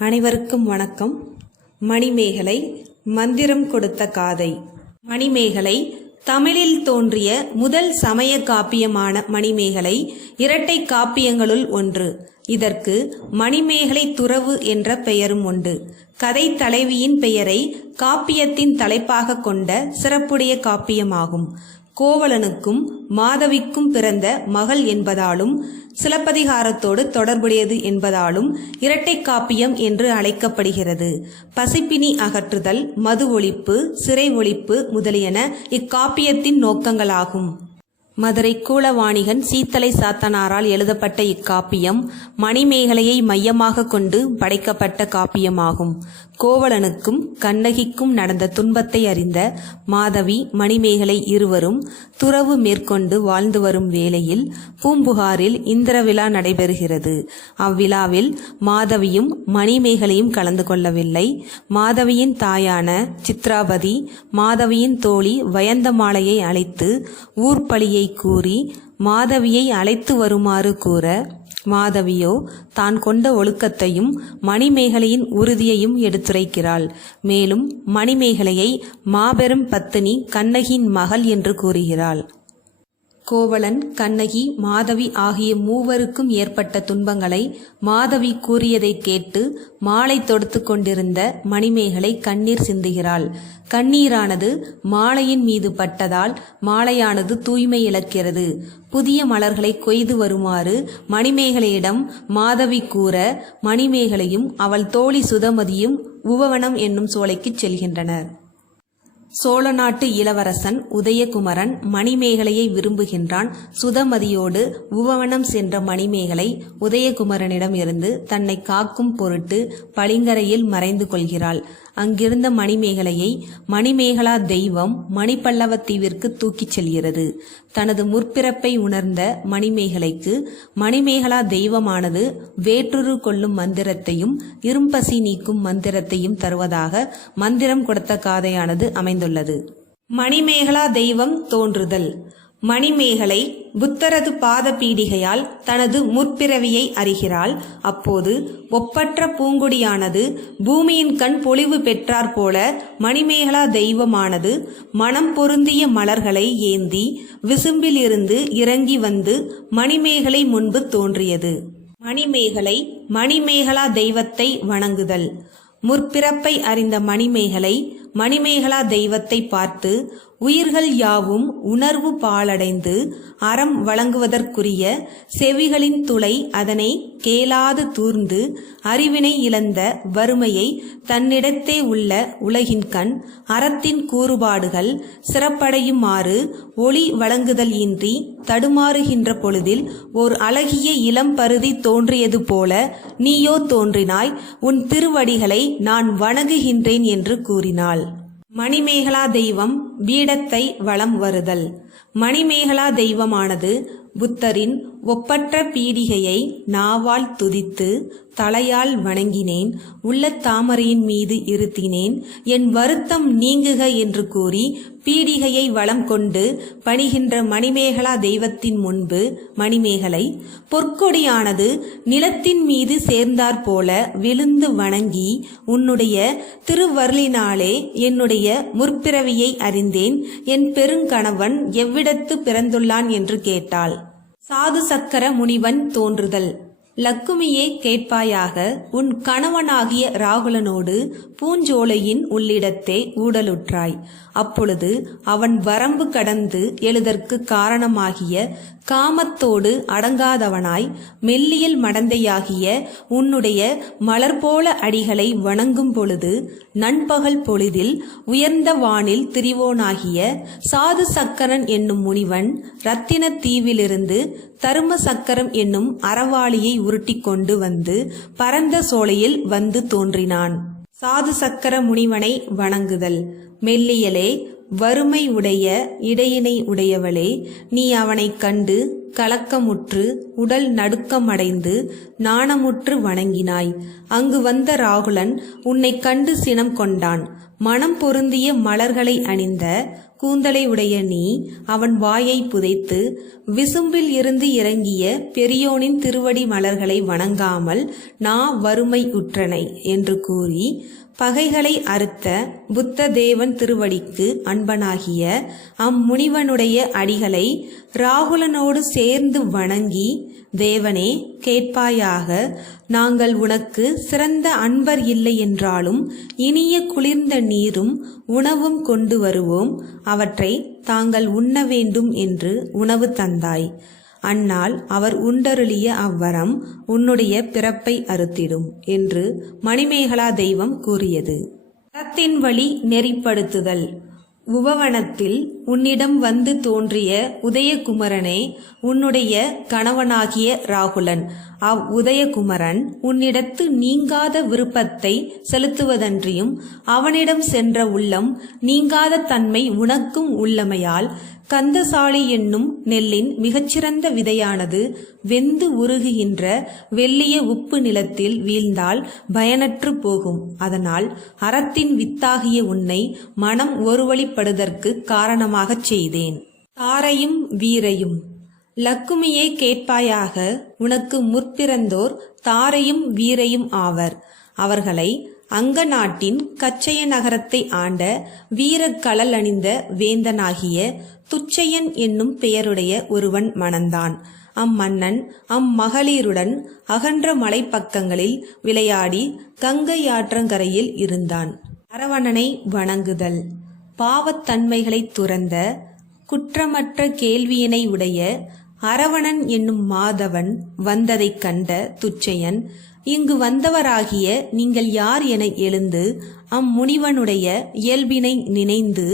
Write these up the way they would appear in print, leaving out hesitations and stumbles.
அனைவருக்கும் வணக்கம். மணிமேகலை மந்திரம் கொடுத்த காதை. மணிமேகலை தமிழில் தோன்றிய முதல் சமய காப்பியமான மணிமேகலை இரட்டை காப்பியங்களுள் ஒன்று. இதற்கு மணிமேகலை துறவு என்ற பெயரும் உண்டு. கதை தலைவியின் பெயரை காப்பியத்தின் தலைப்பாக கொண்ட சிறப்புடைய காப்பியமாகும். கோவலனுக்கும் மாதவிக்கும் பிறந்த மகள் என்பதாலும் சிலப்பதிகாரத்தோடு தொடர்புடையது என்பதாலும் இரட்டை காப்பியம் என்று அழைக்கப்படுகிறது. பசிப்பினி அகற்றுதல், மது ஒழிப்பு, சிறை ஒழிப்பு முதலியன இக்காப்பியத்தின் நோக்கங்களாகும். மதுரை கூலவாணிகன் சீத்தலை சாத்தனாரால் எழுதப்பட்ட இக்காப்பியம் மணிமேகலையை மையமாக கொண்டு படைக்கப்பட்ட காப்பியமாகும். கோவலனுக்கும் கண்ணகிக்கும் நடந்த துன்பத்தை அறிந்த மாதவி, மணிமேகலை இருவரும் துறவு மேற்கொண்டு வாழ்ந்து வரும் வேளையில் பூம்புகாரில் இந்திர விழா நடைபெறுகிறது. அவ்விழாவில் மாதவியும் மணிமேகலையும் கலந்து கொள்ளவில்லை. மாதவியின் தாயான சித்ராபதி மாதவியின் தோழி வயந்தமாலையை அழைத்து ஊர்பழியை கூறி மாதவியை அழைத்து வருமாறு கூற, மாதவியோ தான் கொண்ட ஒழுக்கத்தையும் மணிமேகலையின் உறுதியையும் எடுத்துரைக்கிறாள். மேலும் மணிமேகலையை மாபெரும் பத்தினி கண்ணகியின் மகள் என்று கூறுகிறாள். கோவலன், கண்ணகி, மாதவி ஆகிய மூவருக்கும் ஏற்பட்ட துன்பங்களை மாதவி கூறியதை கேட்டு மாலை தொடுத்து கொண்டிருந்த மணிமேகலை கண்ணீர் சிந்துகிறாள். கண்ணீரானது மாலையின் மீது பட்டதால் மாலையானது தூய்மை இழக்கிறது. புதிய மலர்களை கொய்து வருமாறு மணிமேகலையிடம் மாதவி கூற, மணிமேகலையும் அவள் தோழி சுதமதியும் உபவனம் என்னும் சோலைக்கு செல்கின்றனர். சோழ நாட்டு இளவரசன் உதயகுமரன் மணிமேகலையை விரும்புகின்றான். சுதமதியோடு உபவனம் சென்ற மணிமேகலை உதயகுமரனிடம் இருந்து தன்னை காக்கும் பொருட்டு பளிங்கரையில் மறைந்து கொள்கிறாள். அங்கிருந்த மணிமேகலையை மணிமேகலா தெய்வம் மணிப்பல்லவத்தீவிற்கு தூக்கிச் செல்கிறது. தனது முற்பிறப்பை உணர்ந்த மணிமேகலைக்கு மணிமேகலா தெய்வமானது வேற்றுரு கொள்ளும் மந்திரத்தையும் இரும்பசி நீக்கும் மந்திரத்தையும் தருவதாக மந்திரம் கொடுத்த காதையானது அமைந்துள்ளது. மணிமேகலா தெய்வம் தோன்றுதல். மணிமேகலை புத்தரது பாத பீடிகையால் தனது முற்பிறவியை அறிகிறாள். அப்போது ஒப்பற்ற பூங்குடியானது பூமியின் கண் பொலிவு பெற்றார் போல மணிமேகலா தெய்வமானது மனம் பொருந்திய மலர்களை ஏந்தி விசும்பில் இருந்து இறங்கி வந்து மணிமேகலை முன்பு தோன்றியது. மணிமேகலை மணிமேகலா தெய்வத்தை வணங்குதல். முற்பிறப்பை அறிந்த மணிமேகலை மணிமேகலா தெய்வத்தை பார்த்து, உயிர்கள் யாவும் உணர்வு பாலடைந்து அறம் வழங்குவதற்குரிய செவிகளின் துளை அதனை கேளாது தூர்ந்து அறிவினை இழந்த வறுமையை தன்னிடத்தே உள்ள உலகின் கண் அறத்தின் கூறுபாடுகள் சிறப்படையுமாறு ஒளி வழங்குதல் இன்றி தடுமாறுகின்ற பொழுதில் ஓர் அழகிய இளம் பருதி தோன்றியது போல நீயோ தோன்றினாய். உன் திருவடிகளை நான் வணங்குகின்றேன் என்று கூறினாள். மணிமேகலா தெய்வம் பீடத்தை வலம் வருதல். மணிமேகலா தெய்வமானது புத்தரின் ஒப்பற்ற பீடிகையை நாவால் துதித்து தலையால் வணங்கினேன், உள்ள தாமரையின் மீது இருத்தினேன், என் வருத்தம் நீங்குக என்று கூறி பீடிகையை வலம் கொண்டு பணிகின்ற மணிமேகலா தெய்வத்தின் முன்பு மணிமேகலை பொற்கொடியானது நிலத்தின் மீது சேர்ந்தாற்போல விழுந்து வணங்கி, உன்னுடைய திருவருளினாலே என்னுடைய முற்பிறவியை அறிந்தேன். என் பெருங்கணவன் எவ்விடத்து பிறந்துள்ளான் என்று கேட்டாள். சாது சக்கர முனிவன் தோன்றுதல். லக்குமியே கேட்பாயாக, உன் கணவனாகிய ராகுலனோடு பூஞ்சோலையின் உள்ளிடத்தே ஊடலுற்றாய். அப்பொழுது அவன் வரம்பு கடந்து எழுதற்கு காரணமாகிய காமத்தோடு அடங்காதவனாய் மெல்லியல் மடந்தையாகிய உன்னுடைய மலர் போல அடிகளை வணங்கும் பொழுது நண்பகல் பொழுதில் உயர்ந்த வானில் திரிவோனாகிய சாது சக்கரன் என்னும் முனிவன் இரத்தின தீவிலிருந்து தரும சக்கரம் என்னும் அறவாளியை உருட்டி கொண்டு வந்து பரந்த சோலையில் வந்து தோன்றினான். சாது சக்கர முனிவனை வணங்குதல். மெல்லியலே, வறுமை உடைய இடையினை உடையவளே, நீ அவனை கண்டு கலக்கமுற்று உடல் நடுக்கமடைந்து நாணமுற்று வணங்கினாய். அங்கு வந்த ராகுலன் உன்னை கண்டு சினம் கொண்டான். மனம் பொருந்திய மலர்களை அணிந்த கூந்தலை உடைய நீ அவன் வாயை புதைத்து விசும்பில் இருந்து இறங்கிய பெரியோனின் திருவடி மலர்களை வணங்காமல் நான் வறுமை உற்றனை என்று கூறி பகைகளை அறுத்த புத்த தேவன் திருவடிக்கு அன்பனாகிய அம்முனிவனுடைய அடிகளை ராகுலனோடு சேர்ந்து வணங்கி, தேவனே கேட்பாயாக, நாங்கள் உனக்கு சிறந்த அன்பர் இல்லை என்றாலும் இனிய குளிர்ந்த நீரும் உணவும் கொண்டு வருவோம், அவற்றை தாங்கள் உண்ண வேண்டும் என்று உணவு தந்தாய். அந்நாள் அவர் உண்டருளிய அவ்வரம் உன்னுடைய பிறப்பை அறுத்திடும் என்று மணிமேகலா தெய்வம் கூறியது. அறத்தின் வழி நெறிப்படுத்துதல். உபவனத்தில் உன்னிடம் வந்து தோன்றிய உதயகுமரனே உன்னுடைய கணவனாகிய ராகுலன். உதயகுமரன் உன்னிடத்து நீங்காத விருப்பத்தை செலுத்துவதன்றியும் அவனிடம் சென்ற உள்ளம் நீங்காத தன்மை உனக்கும் உள்ளமையால் கந்தசாலி என்னும் நெல்லின் மிகச்சிறந்த விதையானது வெந்து உருகுகின்ற வெள்ளிய உப்பு நிலத்தில் வீழ்ந்தால் பயனற்று போகும். அதனால் அறத்தின் வித்தாகிய உன்னை மனம் ஒருவழிப்படுதற்கு காரணமாகச் செய்தேன். தாரையும் வீரையும். லக்குமியே கேட்பாயாக, உனக்கு முற்பிறந்தோர் தாரையும் வீரையும் ஆவர். அவர்களை அங்க நாட்டின் கச்சய நகரத்தை ஆண்ட வீரக்கழல் அணிந்த வேந்தனாகிய துச்சையன் என்னும் பெயருடைய ஒருவன் மணந்தான். அம்மன்னன் அம்மகளிருடன் அகன்ற மலைப்பக்கங்களில் விளையாடி கங்கை ஆற்றங்கரையில் இருந்தான். அரவணனை வணங்குதல். பாவத்தன்மைகளை துறந்த குற்றமற்ற கேள்வியினை உடைய அரவணன் என்னும் மாதவன் வந்ததைக் கண்ட துச்சையன், இங்கு வந்தவராகிய நீங்கள் யார் என எழுந்து அம்முனிவனுடைய இயல்பினை நினைந்து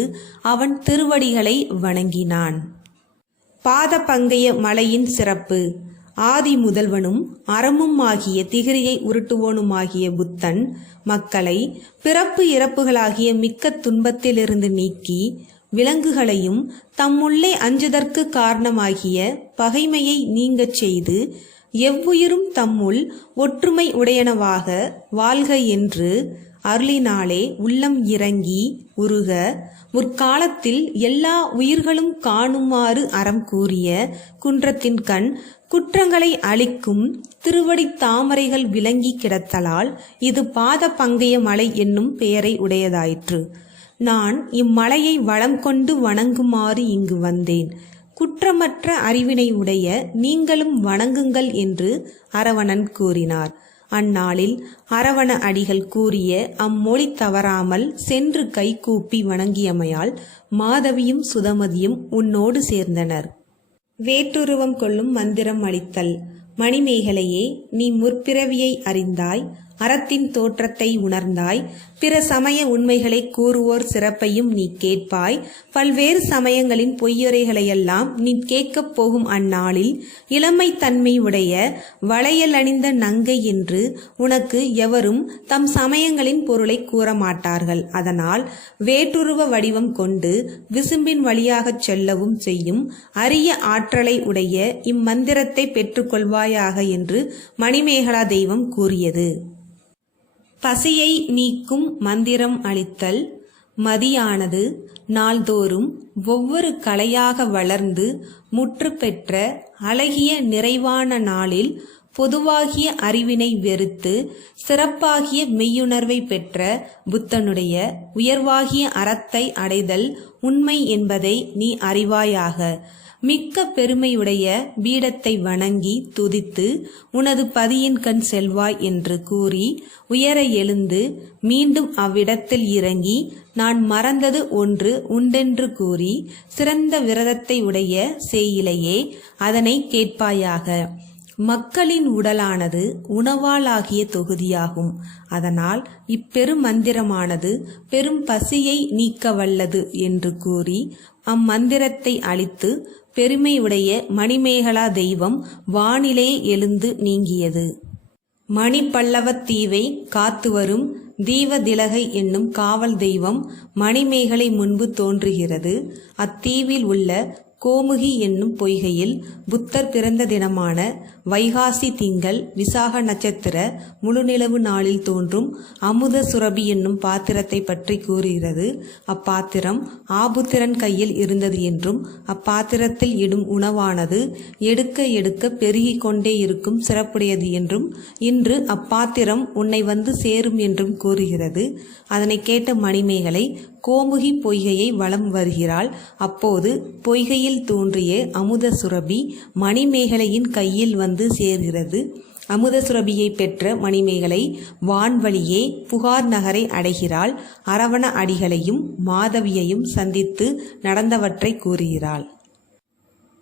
அவன் திருவடிகளை வணங்கினான். பாத பங்கைய மலையின் சிறப்பு. ஆதி முதல்வனும் அறமும் ஆகிய திகிரியை உருட்டுவோனுமாகிய புத்தன் மக்களை பிறப்பு இறப்புகளாகிய மிக்க துன்பத்திலிருந்து நீக்கி விலங்குகளையும் தம்முள்ளே அஞ்சுதற்கு காரணமாகிய பகைமையை நீங்கச் செய்து எவ்வுயிரும் தம்முள் ஒற்றுமை உடையனவாக வாழ்க என்று அருளினாலே உள்ளம் இறங்கி உருக முற்காலத்தில் எல்லா உயிர்களும் காணுமாறு அறம் கூறிய குன்றத்தின் கண் குற்றங்களை அளிக்கும் திருவடி தாமரைகள் விளங்கி கிடத்தலால் இது பாத பங்கைய மலை என்னும் பெயரை உடையதாயிற்று. நான் இம்மலையை வளம் கொண்டு வணங்குமாறு இங்கு வந்தேன். குற்றமற்ற அறிவினை உடைய நீங்களும் வணங்குங்கள் என்று அரவணன் கூறினார். அந்நாளில் அரவண அடிகள் கூறிய அம்மொழி தவறாமல் சென்று கைகூப்பி வணங்கியமையால் மாதவியும் சுதமதியும் உன்னோடு சேர்ந்தனர். வேற்றுருவம் கொள்ளும் மந்திரம் அளித்தல். மணிமேகலையே, நீ முற்பிறவியை அறிந்தாய், அறத்தின் தோற்றத்தை உணர்ந்தாய், பிற சமய உண்மைகளை கூறுவோர் சிறப்பையும் நீ கேட்பாய். பல்வேறு சமயங்களின் பொய்யுரைகளையெல்லாம் நீ கேட்கப் போகும் அந்நாளில் இளமை தன்மை உடைய வளையல் அணிந்த நங்கை என்று உனக்கு எவரும் தம் சமயங்களின் பொருளை கூற மாட்டார்கள். அதனால் வேற்றுருவ வடிவம் கொண்டு விசும்பின் வழியாகச் செல்லவும் செய்யும் அரிய ஆற்றலை உடைய இம்மந்திரத்தை பெற்றுக்கொள்வாயாக என்று மணிமேகலா தெய்வம் கூறியது. பசியை நீக்கும் மந்திரம் அளித்தல். மதியானது நாள்தோறும் ஒவ்வொரு கலையாக வளர்ந்து முற்று பெற்ற அழகிய நிறைவான நாளில் பொதுவாகிய அறிவினை வெறுத்து சிறப்பாகிய மெய்யுணர்வை பெற்ற புத்தனுடைய உயர்வாகிய அறத்தை அடைதல் உண்மை என்பதை நீ அறிவாயாக. மிக்க பெருமையுடைய பீடத்தை வணங்கி துதித்து உனது பதியின் கண் செல்வாய் என்று கூறி உயர எழுந்து மீண்டும் அவ்விடத்தில் இறங்கி நான் மறந்தது ஒன்று உண்டென்று கூறி சிறந்த விரதத்தை உடைய சேயிலையே அதனை கேட்பாயாக. மக்களின் உடலானது உணவாலாகிய தொகுதியாகும். அதனால் இப்பெருமந்திரமானது பெரும் பசியை நீக்க வல்லது என்று கூறி அம்மந்திரத்தை அளித்து பெருமையுடைய மணிமேகலா தெய்வம் வானிலே எழுந்து நீங்கியது. மணிப்பல்லவத் தீவை காத்து வரும் தீவதிலகை என்னும் காவல் தெய்வம் மணிமேகலை முன்பு தோன்றுகிறது. அத்தீவில் உள்ள கோமுகி என்னும் பொய்கையில் புத்தர் பிறந்த தினமான வைகாசி திங்கள் விசாக நட்சத்திர முழுநிலவு நாளில் தோன்றும் அமுத சுரபி என்னும் பாத்திரத்தை பற்றி கூறுகிறது. அப்பாத்திரம் ஆபுத்திரன் கையில் இருந்தது என்றும் அப்பாத்திரத்தில் இடும் உணவானது எடுக்க எடுக்க பெருகிக் கொண்டே இருக்கும் சிறப்புடையது என்றும் இன்று அப்பாத்திரம் உன்னை வந்து சேரும் என்றும் கூறுகிறது. அதனை கேட்ட மணிமேகலை கோமுகி பொய்கையை வலம் வருகிறாள். அப்போது பொய்கையில் தோன்றிய அமுத சுரபி மணிமேகலையின் கையில் வந்து சேர்கிறது. அமுத சுரபியை பெற்ற மணிமேகலை வான்வழியே புகார் நகரை அடைகிறாள். அரவண அடிகளையும் மாதவியையும் சந்தித்து நடந்தவற்றை கூறுகிறாள்.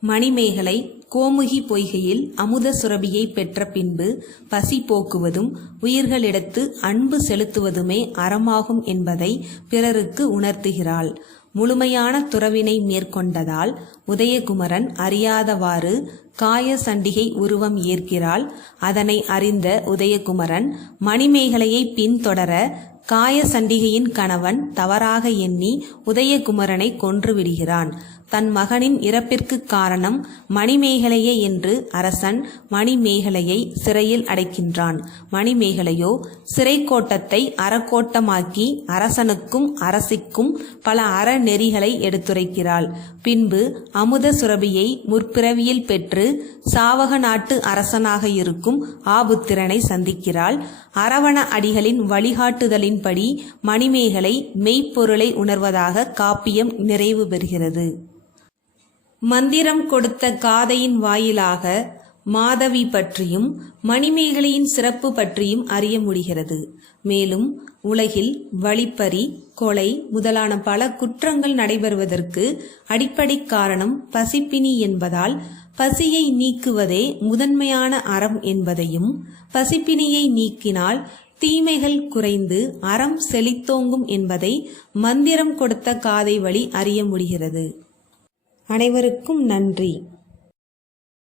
மணிமேகலை கோமுகி பொய்கையில் அமுத சுரபியை பெற்ற பின்பு பசி போக்குவதும் உயிர்களிடத்து அன்பு செலுத்துவதுமே அறமாகும் என்பதை பிறருக்கு உணர்த்துகிறாள். முழுமையான துறவினை மேற்கொண்டதால் உதயகுமரன் அறியாதவாறு காய சண்டிகை உருவம் ஏற்கிறாள். அதனை அறிந்த உதயகுமரன் மணிமேகலையை பின்தொடர காய சண்டிகையின் கணவன் தவறாக எண்ணி உதயகுமரனை கொன்றுவிடுகிறான். தன் மகனின் இறப்பிற்கு காரணம் மணிமேகலையே என்று அரசன் மணிமேகலையை சிறையில் அடைக்கின்றான். மணிமேகலையோ சிறை கோட்டத்தை அறக்கோட்டமாக்கி அரசனுக்கும் அரசிக்கும் பல அறநெறிகளை எடுத்துரைக்கிறாள். பின்பு அமுத சுரபியை முற்பிறவியில் பெற்று சாவக நாட்டு அரசனாக இருக்கும் ஆபுத்திரனை சந்திக்கிறாள். அரவண அடிகளின் வழிகாட்டுதலின்படி மணிமேகலை மெய்ப்பொருளை உணர்வதாக காப்பியம் நிறைவு பெறுகிறது. மந்திரம் கொடுத்த காதையின் வாயிலாக மாதவி பற்றியும் மணிமேகலையின் சிறப்பு பற்றியும் அறிய முடிகிறது. மேலும் உலகில் வழிப்பறி, கொலை முதலான பல குற்றங்கள் நடைபெறுவதற்கு அடிப்படை காரணம் பசிப்பினி என்பதால் பசியை நீக்குவதே முதன்மையான அறம் என்பதையும், பசிப்பினியை நீக்கினால் தீமைகள் குறைந்து அறம் செழித்தோங்கும் என்பதை மந்திரம் கொடுத்த காதை வழி அறிய முடிகிறது. அனைவருக்கும் நன்றி.